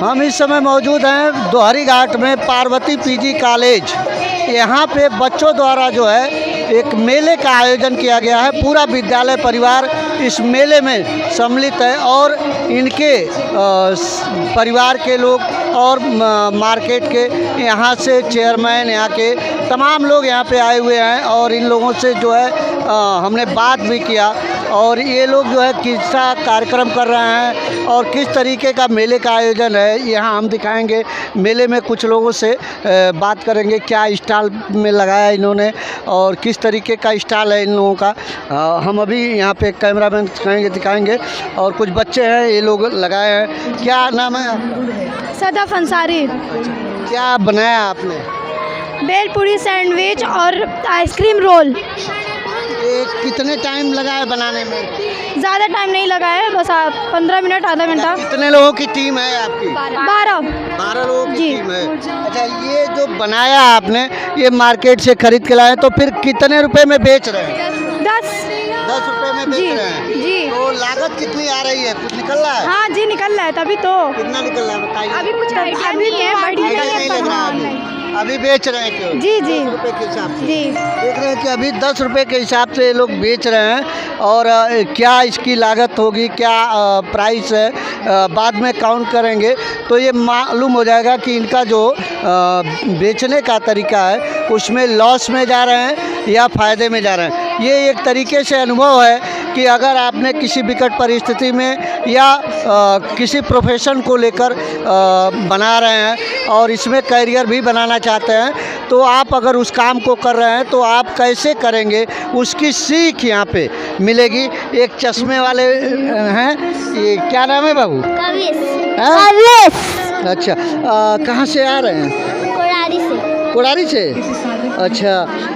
हम इस समय मौजूद हैं दोहरी घाट में पार्वती पीजी कॉलेज। यहाँ पे बच्चों द्वारा जो है एक मेले का आयोजन किया गया है। पूरा विद्यालय परिवार इस मेले में सम्मिलित है और इनके परिवार के लोग और मार्केट के यहाँ से चेयरमैन, यहाँ के तमाम लोग यहाँ पे आए हुए हैं और इन लोगों से जो है हमने बात भी किया और ये लोग जो है किसका कार्यक्रम कर रहे हैं और किस तरीके का मेले का आयोजन है यहाँ हम दिखाएंगे। मेले में कुछ लोगों से बात करेंगे क्या स्टॉल में लगाया इन्होंने और किस तरीके का स्टॉल है इन लोगों का। हम अभी यहाँ पे कैमरामैन दिखाएंगे और कुछ बच्चे हैं ये लोग लगाए हैं। क्या नाम है आपका? सदफ अंसारी। क्या बनाया आपने? भेलपूरी सैंडविच और आइसक्रीम रोल। ये कितने टाइम लगा है बनाने में? ज़्यादा टाइम नहीं लगा है, बस 15 मिनट, आधा घंटा। कितने लोगों की टीम है आपकी? 12 लोगों की टीम है। अच्छा, ये जो बनाया आपने ये मार्केट से खरीद के लाए तो फिर कितने रुपए में बेच रहे हैं? 10 रुपए में बेच रहे हैं जी। तो लागत कितनी आ रही है? कुछ निकल रहा है? हाँ जी, निकल रहा है तभी तो। कितना निकल रहा है बताइए। अभी कुछ आइडिया नहीं है, नहीं लग रहा है अभी बेच रहे हैं क्यों? जी जी 10 रुपए के हिसाब से जी देख रहे हैं कि अभी 10 रुपए के हिसाब से ये लोग बेच रहे हैं और क्या इसकी लागत होगी, क्या प्राइस है, बाद में काउंट करेंगे तो ये मालूम हो जाएगा कि इनका जो बेचने का तरीका है उसमें लॉस में जा रहे हैं या फ़ायदे में जा रहे हैं। ये एक तरीके से अनुभव है कि अगर आपने किसी विकट परिस्थिति में या किसी प्रोफेशन को लेकर बना रहे हैं और इसमें करियर भी बनाना चाहते हैं तो आप अगर उस काम को कर रहे हैं तो आप कैसे करेंगे उसकी सीख यहाँ पे मिलेगी। एक चश्मे वाले हैं, ये क्या नाम है बाबू? कविश। अच्छा, कहाँ से आ रहे हैं? कोड़ारी से। अच्छा,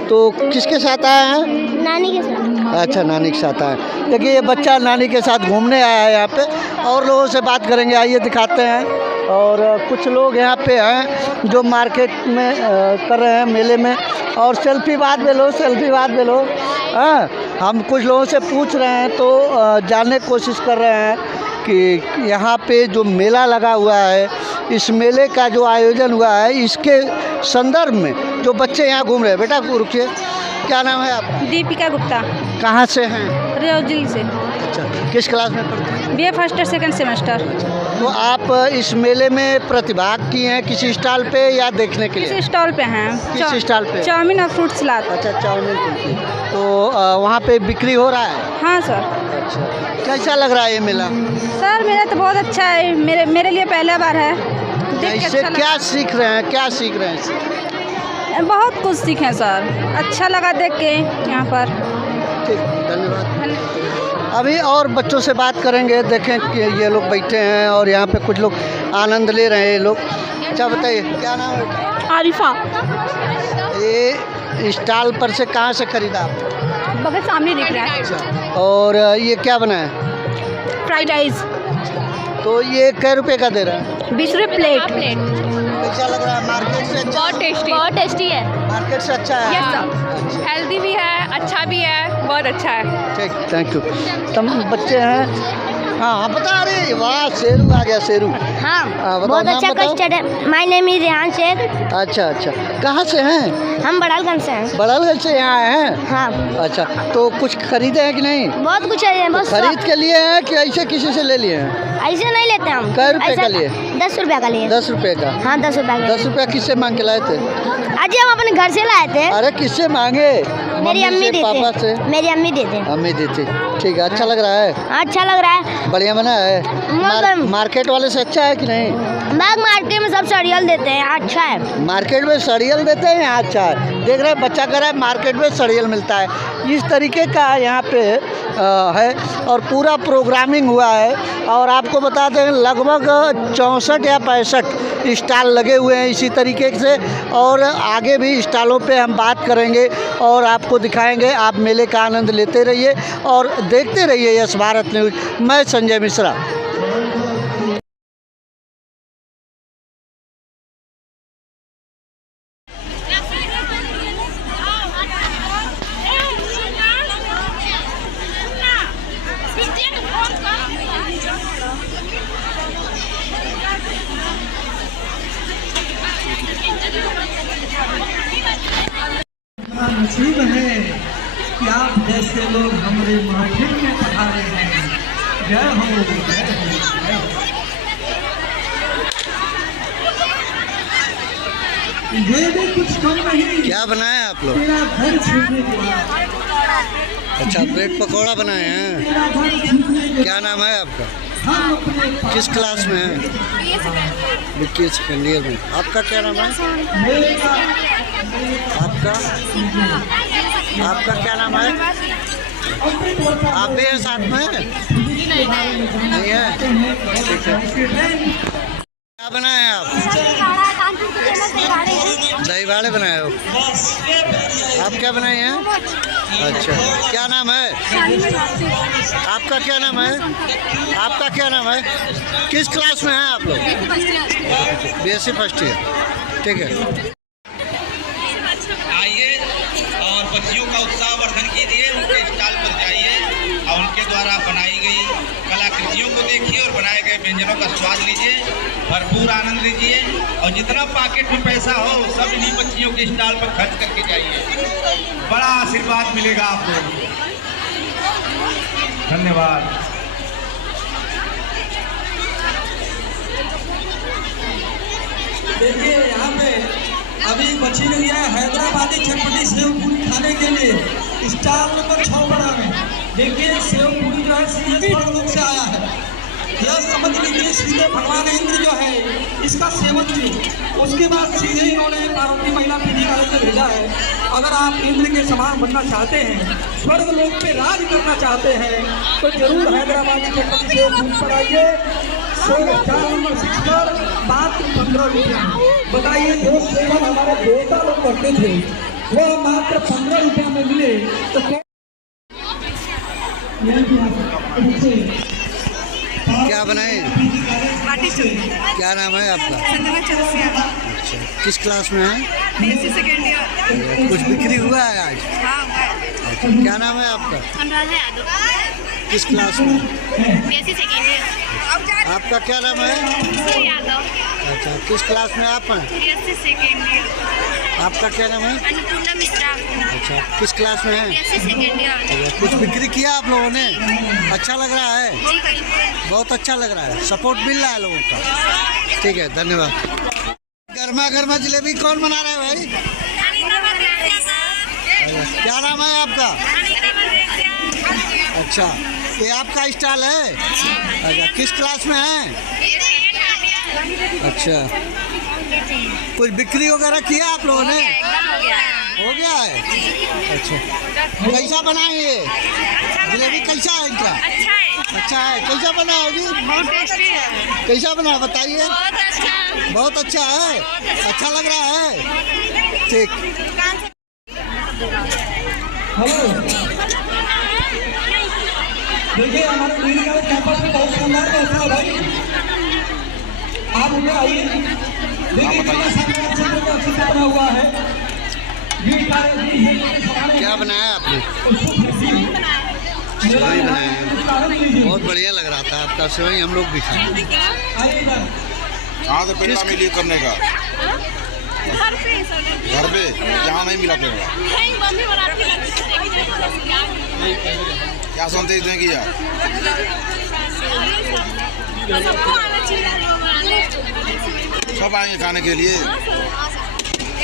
तो किसके साथ आए हैं? नानी के साथ। अच्छा, नानी के साथ आए। देखिए ये बच्चा नानी के साथ घूमने आया है यहाँ पे और लोगों से बात करेंगे, आइए दिखाते हैं। और कुछ लोग यहाँ पे हैं जो मार्केट में कर रहे हैं मेले में और सेल्फी बाद में लो। हाँ, हम कुछ लोगों से पूछ रहे हैं तो जानने की कोशिश कर रहे हैं कि यहाँ पे जो मेला लगा हुआ है, इस मेले का जो आयोजन हुआ है इसके संदर्भ में जो बच्चे यहाँ घूम रहे हैं। बेटा रुकिए, क्या नाम है आपका? दीपिका गुप्ता। कहाँ से हैं? रियोजिल से। अच्छा, किस क्लास में पढ़ते हैं? BA फर्स्ट और सेकंड सेमेस्टर। तो आप इस मेले में प्रतिभाग किए हैं किसी स्टॉल पे या देखने के लिए? किस स्टॉल पे हैं? किस स्टॉल पे? चाउमीन और फ्रूट सलाद। अच्छा, चाउमीन कुल्फी। तो वहाँ पे बिक्री हो रहा है? हाँ सर। अच्छा, कैसा लग रहा है ये मेला? सर मेरा तो बहुत अच्छा है, मेरे लिए पहला बार है। इससे क्या सीख रहे हैं इससे? बहुत कुछ सीखे सर, अच्छा लगा देख के यहाँ पर। ठीक, धन्यवाद। अभी और बच्चों से बात करेंगे, देखें कि ये लोग बैठे हैं और यहाँ पे कुछ लोग आनंद ले रहे हैं ये लोग। अच्छा बताइए, क्या नाम है? आरिफा। ये स्टॉल पर से कहाँ से खरीदा आप? बगल सामने दिख रहा है। और ये क्या बना है? Fried rice. तो ये कै रुपए का दे रहा है? 20 रुपये प्लेट। कैसा लग रहा है? मार्केट से अच्छा? बहुत टेस्टी है। मार्केट से अच्छा है? यस सर, हेल्दी भी है, अच्छा भी है, बहुत अच्छा है। ठीक, थैंक यू। तमाम बच्चे हैं। हाँ बता रहे, वाह शेरू आ गया, शेरू। हाँ, बहुत अच्छा कस्टर्ड है। My name is Rehan Shaikh. अच्छा, कहाँ से हैं? हम बड़ालगंज से हैं। बड़ालगंज से यहाँ आए हैं? हाँ। अच्छा, तो कुछ खरीदे हैं कि नहीं? बहुत कुछ है, बस खरीद के लिए हैं कि ऐसे किसी से ले लिए हैं? ऐसे नहीं लेते हम। कै रुपए का लिए? 10 रुपये का लिए। 10 रुपए का? हाँ, 10 रुपये का। 10 रुपया किससे मांग के लाए थे? अजय हम अपने घर से लाए थे। अरे किससे मांगे? मेरी अम्मी देते। पापा से? मेरी अम्मी देते। अम्मी देती। ठीक है, अच्छा लग रहा है? अच्छा लग रहा है। बढ़िया बना है? मार्केट वाले से अच्छा है कि नहीं? मार्केट में सब सड़ियल देते हैं, अच्छा है। मार्केट में सड़ियल देते हैं, यहाँ अच्छा है। देख रहे हैं बच्चा कह रहा है मार्केट में सड़ियल मिलता है। इस तरीके का यहाँ पे है और पूरा प्रोग्रामिंग हुआ है। और आपको बता दें लगभग 64 या 65 स्टॉल लगे हुए हैं इसी तरीके से और आगे भी स्टॉलों पे हम बात करेंगे और आपको दिखाएंगे। आप मेले का आनंद लेते रहिए और देखते रहिए यस भारत न्यूज़। मैं संजय मिश्रा। आप जैसे लोग हमारे महफिल में पधारे हैं। जय हो जय हो जय हो। ये भी कुछ कम नहीं, क्या बनाए आप लोग? तेरा घर छूने के बाद, अच्छा, ब्रेड पकौड़ा बनाए हैं। तेरा घर छूने के क्या नाम है आपका? हम अपने किस क्लास में है? विक्की सेकेंड ईयर में। आपका क्या नाम है? आपका आपका क्या नाम है? आप भी हैं साथ में? नहीं है? ठीक है। क्या बनाए आप? दही बड़े बनाए हो। आप क्या बनाए हैं? अच्छा, क्या नाम है आपका? क्या नाम है आपका? क्या नाम है? किस क्लास में हैं आप लोग? BSc first year. ठीक है। आइए और बच्चियों का उत्साह वर्धन कीजिए, उनके स्टॉल पर जाइए और उनके द्वारा बनाई गई कलाकृतियों को देखिए और बनाए गए व्यंजनों का स्वाद लीजिए, भरपूर आनंद लीजिए और जितना पॉकेट में पैसा हो सब इन्हीं बच्चियों के स्टॉल पर खर्च करके जाइए। बड़ा आशीर्वाद मिलेगा आपको। धन्यवाद। देखिए यहाँ पे अभी बच्ची ने दिया है हैदराबादी चटपटी सेव पूरी खाने के लिए स्टॉल नंबर 6 बना में। देखिए सेव पूरी जो है सीधे स्वर्गलोक से आया है। यह समझ लीजिए सीधे भगवान इंद्र जो है इसका सेवन किए, उसके बाद सीधे इन्होंने पार्वती महिला पीजी कॉलेज में भेजा है। अगर आप इंद्र के समान बनना चाहते हैं, स्वर्ग लोक पे राज करना चाहते हैं, तो जरूर हैदराबादी चटपटी सेव पूरी पर आइए। स्टॉल नंबर 6 पर मात्र 15 रुपये। बताइए जो सेवन हमारे देवता लोग करते थे वह मात्र 15 रुपये में मिले तो क्या बनाए? क्या नाम है आपका? अच्छा, किस क्लास में है? BSc second year. कुछ बिक्री हुआ है आज? अच्छा, क्या नाम है आपका? अनुराधा यादव। किस क्लास में? BSc second year. आपका क्या नाम है? यादव। अच्छा, किस क्लास में आप हैं? BSc second year. आपका क्या नाम है? अन्नपूर्णा मिश्रा। अच्छा, किस क्लास में है? BSc second year. कुछ बिक्री किया आप लोगों ने? अच्छा लग रहा है? जी बहुत अच्छा लग रहा है, सपोर्ट मिल रहा है लोगों का। ठीक है, धन्यवाद। गर्मा गर्मा जलेबी कौन बना रहा है भाई? क्या नाम है आपका? अच्छा, ये आपका स्टॉल है? अच्छा, किस क्लास में है? अच्छा, कुछ बिक्री वगैरह किया आप लोगों ने? हो गया है। अच्छा, कैसा बनाए ये जलेबी? कैसा है इनका? अच्छा है। कैसा बना है जी? बहुत टेस्टी है। कैसा बना बताइए? बहुत अच्छा है। अच्छा लग रहा है। ठीक। हेलो, देखिए हमारे डिग्री कॉलेज कैंपस में बहुत शानदार व्यवस्था है भाई। आप उधर आइए। देखिए कितना शानदार क्षेत्र में अच्छे से बना हुआ है। क्या बनाया आपने? सेवई बनाया है। बहुत बढ़िया लग रहा था आपका सेवई, हम लोग भी खाए। कहाँ से पेड़ा मिली करने का? घर पे घर पे? यहाँ नहीं मिला पेड़ा। नहीं, मम्मी बनाती है। क्या संदेश देंगी यार? सबको आना चाहिए। सब आएंगे खाने के लिए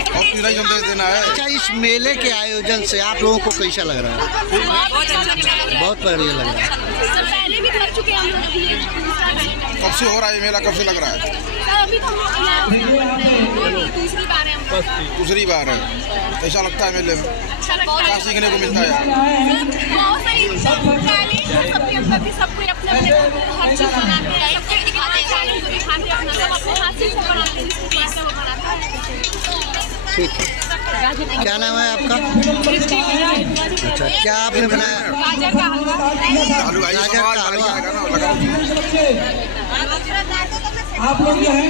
और फिर नहीं संदेश देना है। अच्छा, इस मेले के आयोजन से आप लोगों को कैसा लग रहा है? बहुत अच्छा लग रहा है। बहुत बढ़िया लग रहा है। पहले भी कर चुके हैं हम लोग। कब से हो रहा है ये मेला? कब से लग रहा है? अभी तो दूसरी बार है हम। दूसरी बार है। कैसा लगता है मेले में? अच्छा लगता है। क्या सीखने को मिलता है? बहुत सारी सबको अपने हर चीज़ बनाते हैं, सबको दिखाते हैं, दिखाते हैं, सब अपने हाथ से बनाते हैं। ठीक है। क्या नाम है आपका? अच्छा, क्या आपने बनाया? गाजर का हलवा। आलू आई गाजर का हलवा। आप लोग जो है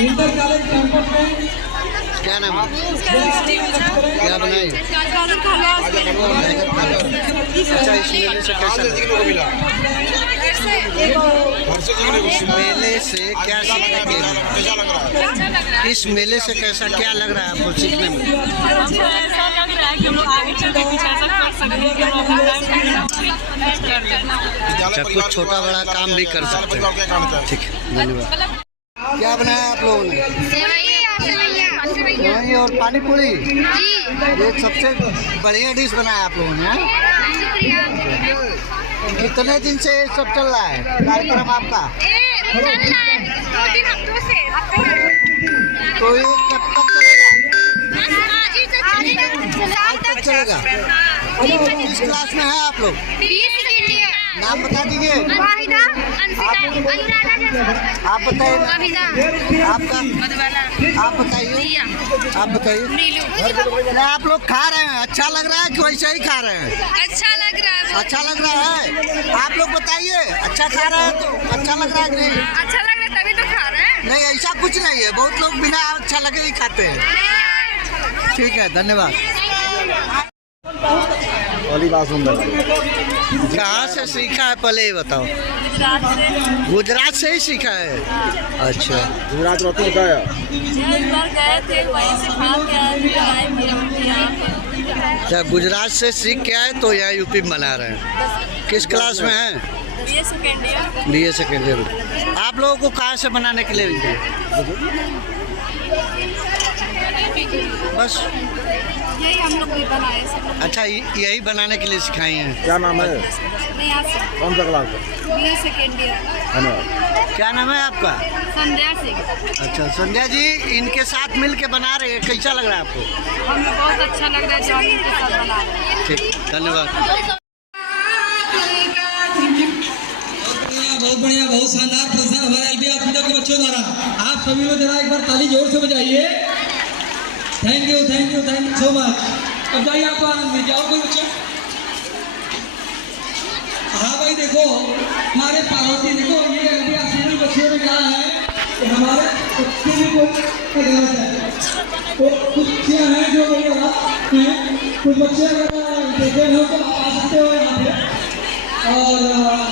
इंटर कॉलेज कैंपस में क्या नाम है? क्या बनाई? गाजर का हलवा। अच्छा, इस मेले से कहाँ कैसा से लगा? सीखने को मिला? घर से इस मेले से क्या सीखने के लिए? कैसा लग रहा है? इस मेले से कैसा क्या लग रहा है आपको सीखने में? हमको ऐसा लग रहा है कि हम लोग आगे चल के कुछ ऐसा कर सकते हैं कि मौका अच्छा, कुछ छोटा बड़ा काम भी कर सकते हैं। ठीक है, धन्यवाद। क्या बनाया आप लोगों ने? सेवई और पानी पूरी। ये सबसे बढ़िया डिश बनाया आप लोगों ने, हाँ? कितने दिन से ये सब चल रहा है कार्यक्रम आपका? तो ये कब तक चलेगा? किस क्लास में है आप लोग? नाम बता दीजिए। आप बताइए। आपका? आप बताइए। आप बताइए। आप लोग खा रहे हैं, अच्छा लग रहा है कि वैसे ही खा रहे हैं? अच्छा लग रहा है। अच्छा लग रहा है। आप लोग बताइए, अच्छा खा रहे हैं तो अच्छा लग रहा है कि नहीं? अच्छा लग रहा है तभी तो खा रहे हैं। नहीं, ऐसा कुछ नहीं है, बहुत लोग बिना अच्छा लगे ही खाते हैं। ठीक है, धन्यवाद। कहाँ से सीखा है पहले ये बताओ? गुजरात से ही सीखा है। अच्छा, गुजरात रहते हैं क्या? गए थे वहीं से खा के आए। अच्छा, गुजरात से सीख के आए तो यहाँ यूपी में बना रहे हैं। किस क्लास में हैं? BA second year. आप लोगों को कहाँ से बनाने के लिए मिलते? बस यही हम लोग भी बनाए। अच्छा, यही बनाने के लिए सिखाई हैं। क्या नाम है? कौन सा क्लास है? BA second year. क्या नाम है आपका? संध्या सिंह। अच्छा, संध्या जी इनके साथ मिल के बना रहे हैं, कैसा लग रहा है आपको? हमें बहुत अच्छा लग रहा है जो इनके साथ बना रहे हैं। ठीक, धन्यवाद। बहुत बढ़िया, बहुत शानदार प्रदर्शन हमारे LB हॉस्पिटल के बच्चों द्वारा। आप सभी लोग जरा एक बार ताली जोर से बजाइए। Thank you so much. अब जाइए आपको आनंद दीजिए। और कोई बच्चा? हाँ भाई, देखो हमारे पार्वती, देखो ये LB हॉस्पिटल बच्चों ने कहा है कि हमारे बच्चे भी कोई गलत है। तो कुछ बच्चे हैं जो हैं, कुछ बच्चे अगर देखे हो तो आप आ सकते हो यहाँ पे। और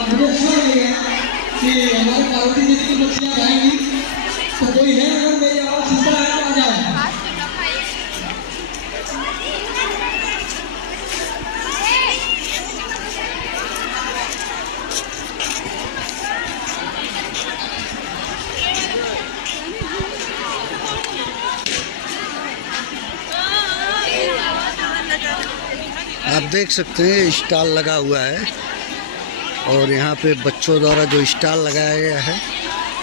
मुझे अच्छा लगेगा कि हमारे पार्वती जी की बच्चियाँ गाएंगी। तो कोई है अगर मेरी आवाज़ सुनता है तो आ जाए। आप देख सकते हैं स्टॉल लगा हुआ है और यहाँ पे बच्चों द्वारा जो स्टॉल लगाया गया है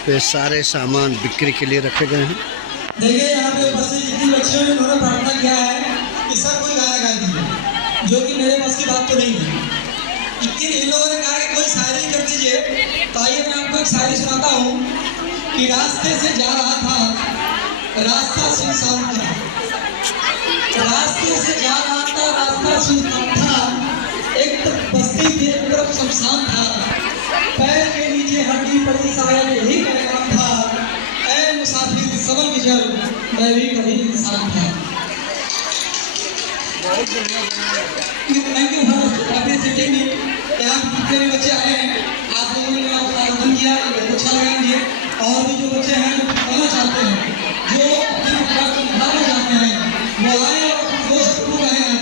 वे सारे सामान बिक्री के लिए रखे गए हैं। देखिए यहाँ पे उपस्थित जितनी बच्चियों ने उन्होंने प्रार्थना किया है कि सब कोई गाना गा दीजिए, जो कि मेरे बस की बात तो नहीं है। लेकिन इन लोगों ने कहा कि कोई शायरी कर दीजिए। तो आइए मैं आपको एक शायरी सुनाता हूँ कि रास्ते से जा रहा था, रास्ता सुनसान था। रास्ते से जा रहा था, रास्ता सुनसान था। एक तरफ बस्ती थी, एक तरफ शमशान था। पैर के नीचे हड्डी पड़ी शायद यही पैगाम था। ऐ मुसाफिर सबल गुजर, मैं भी कभी इंसान था। Thank you for participating. यहाँ जितने भी बच्चे आए हैं, आप लोगों ने अपना आनंद किया, अच्छा लगा मुझे। और भी जो बच्चे हैं जो पढ़ना चाहते हैं, जो अपने परिवार को निभाना चाहते हैं, वो आए और अपने दोस्त को कहें।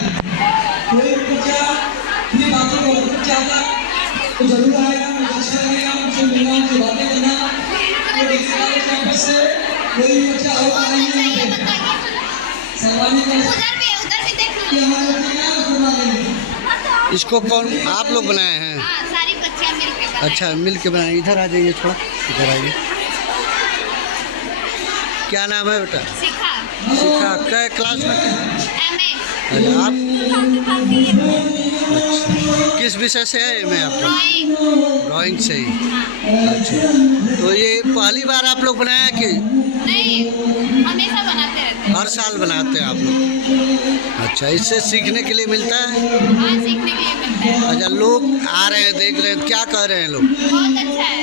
कोई बच्चा अपनी बातों को रखना चाहता है तो जरूर आएगा, मुझे अच्छा लगेगा उनसे मिलना, उनसे बातें करना। तो डिग्री कॉलेज कैंपस से कोई भी बच्चा और आएंगे यहाँ पे सहवानी कर कि हमारे बच्चे क्या करवा देंगे। इसको कौन आप लोग बनाए हैं? सारी बच्चियाँ मिलके बनाए। अच्छा, मिल के बनाए। इधर आ जाइए, थोड़ा इधर आइए। क्या नाम है बेटा? सिखा। कै क्लास में? MA। अच्छा, आप किस विषय से है में आपका? ड्राइंग से ही। अच्छा, तो ये पहली बार आप लोग बनाया कि नहीं, हमेशा बनाते रहते हैं। हर साल बनाते हैं आप लोग? अच्छा, इससे सीखने के लिए मिलता है? हाँ, सीखने के लिए मिलता है। अच्छा, लोग आ रहे हैं, देख रहे हैं, क्या कह रहे हैं लोग? बहुत अच्छा है।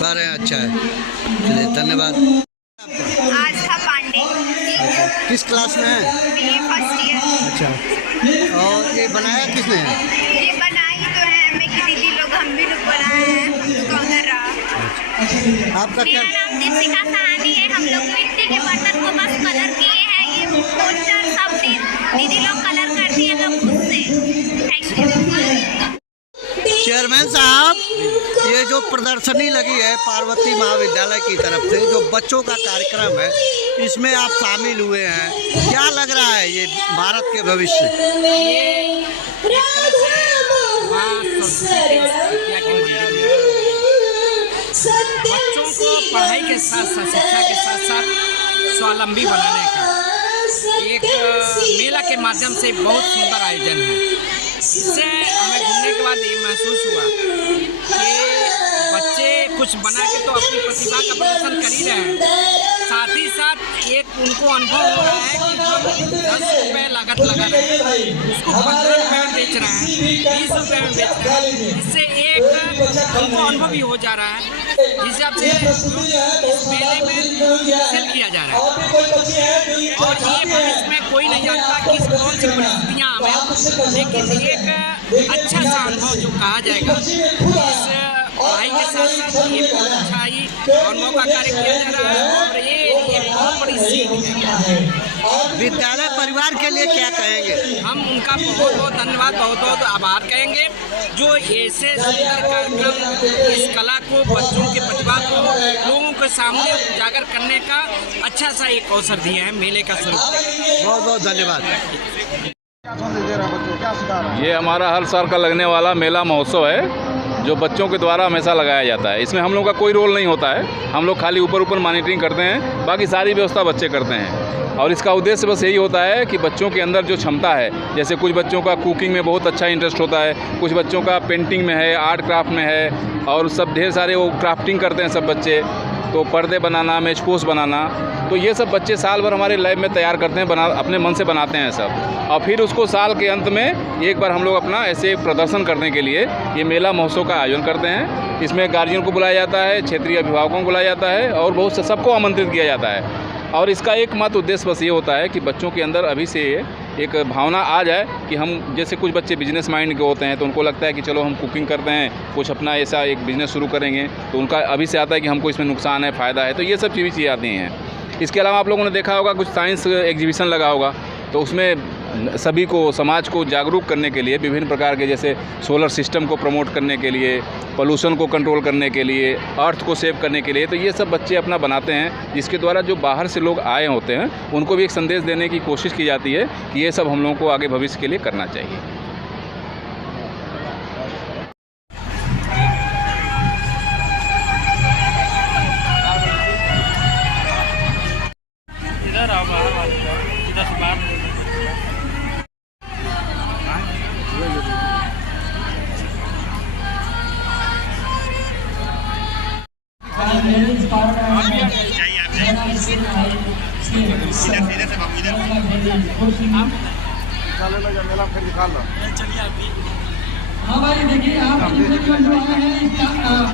कह रहे हैं अच्छा है। चलिए, धन्यवाद। आस्था पांडे। अच्छा, किस क्लास में है? BA first year. अच्छा, और ये बनाया किसने है? ये बनाई तो है MA की दीदी लोग, हम भी लोग बनाए हैं। कौन रहा? आपका क्या? मेरा नाम दीपिका सहानी है। हम लोग मिट्टी के बर्तन को बस कलर किए हैं। ये पोस्टर सब दीदी लोग कलर करती है लोग खुद से। Thank you. चेयरमैन साहब, ये जो प्रदर्शनी लगी है पार्वती महाविद्यालय की तरफ से, जो बच्चों का कार्यक्रम है, इसमें आप शामिल हुए हैं, क्या लग रहा है ये भारत के भविष्य? बच्चों को पढ़ाई के साथ साथ शिक्षा के साथ साथ स्वावलंबी बनाने का एक मेला के माध्यम से बहुत सुंदर आयोजन है। इससे हमें घूमने के बाद ये महसूस हुआ कि बच्चे कुछ बना के तो अपनी प्रतिभा का प्रदर्शन कर ही रहे हैं, साथ ही साथ एक उनको अनुभव हो रहा है कि हम 10 रुपये लागत लगा रहे हैं, उसको 15 रुपये में बेच रहे हैं, 20 रुपये में बेच रहे हैं। इससे एक उनको अनुभव भी हो जा रहा है। इस हिसाब से इस मेले में सेल किया जा रहा है और ये भविष्य में कोई नहीं जानता कि कौन सी परिस्थितियाँ आवें, लेकिन एक अच्छा सा अनुभव जो कहा जाएगा, इस पढ़ाई के साथ साथ ये बहुत अच्छा ही अनुभव का कार्य किया जा रहा है और ये बहुत बड़ी सीख है। विद्यालय परिवार के लिए क्या कहेंगे? हम उनका बहुत बहुत धन्यवाद, बहुत बहुत आभार कहेंगे जो ऐसे सुंदर कार्यक्रम, इस कला को, बच्चों की प्रतिभा को लोगों के सामने उजागर करने का अच्छा सा एक अवसर दिया है मेले का स्वरूप। बहुत बहुत धन्यवाद। ये हमारा हर साल का लगने वाला मेला महोत्सव है जो बच्चों के द्वारा हमेशा लगाया जाता है। इसमें हम लोग का कोई रोल नहीं होता है, हम लोग खाली ऊपर मॉनिटरिंग करते हैं, बाकी सारी व्यवस्था बच्चे करते हैं। और इसका उद्देश्य बस यही होता है कि बच्चों के अंदर जो क्षमता है, जैसे कुछ बच्चों का कुकिंग में बहुत अच्छा इंटरेस्ट होता है, कुछ बच्चों का पेंटिंग में है, आर्ट क्राफ्ट में है, और सब ढेर सारे वो क्राफ्टिंग करते हैं सब बच्चे, तो पर्दे बनाना, मेचपोस बनाना, तो ये सब बच्चे साल भर हमारे लैब में तैयार करते हैं, अपने मन से बनाते हैं सब। और फिर उसको साल के अंत में एक बार हम लोग अपना ऐसे प्रदर्शन करने के लिए ये मेला महोत्सव का आयोजन करते हैं। इसमें गार्जियन को बुलाया जाता है, क्षेत्रीय अभिभावकों को बुलाया जाता है और बहुत से सबको आमंत्रित किया जाता है। और इसका एकमात्र उद्देश्य बस ये होता है कि बच्चों के अंदर अभी से एक भावना आ जाए कि हम, जैसे कुछ बच्चे बिजनेस माइंड के होते हैं तो उनको लगता है कि चलो हम कुकिंग करते हैं, कुछ अपना ऐसा एक बिज़नेस शुरू करेंगे, तो उनका अभी से आता है कि हमको इसमें नुकसान है, फ़ायदा है, तो ये सब चीज़ें आती हैं। इसके अलावा आप लोगों ने देखा होगा कुछ साइंस एग्जीबिशन लगा होगा, तो उसमें सभी को, समाज को जागरूक करने के लिए विभिन्न प्रकार के, जैसे सोलर सिस्टम को प्रमोट करने के लिए, पोल्यूशन को कंट्रोल करने के लिए, अर्थ को सेव करने के लिए, तो ये सब बच्चे अपना बनाते हैं, जिसके द्वारा जो बाहर से लोग आए होते हैं उनको भी एक संदेश देने की कोशिश की जाती है कि ये सब हम लोगों को आगे भविष्य के लिए करना चाहिए। हाँ भाई देखिए आप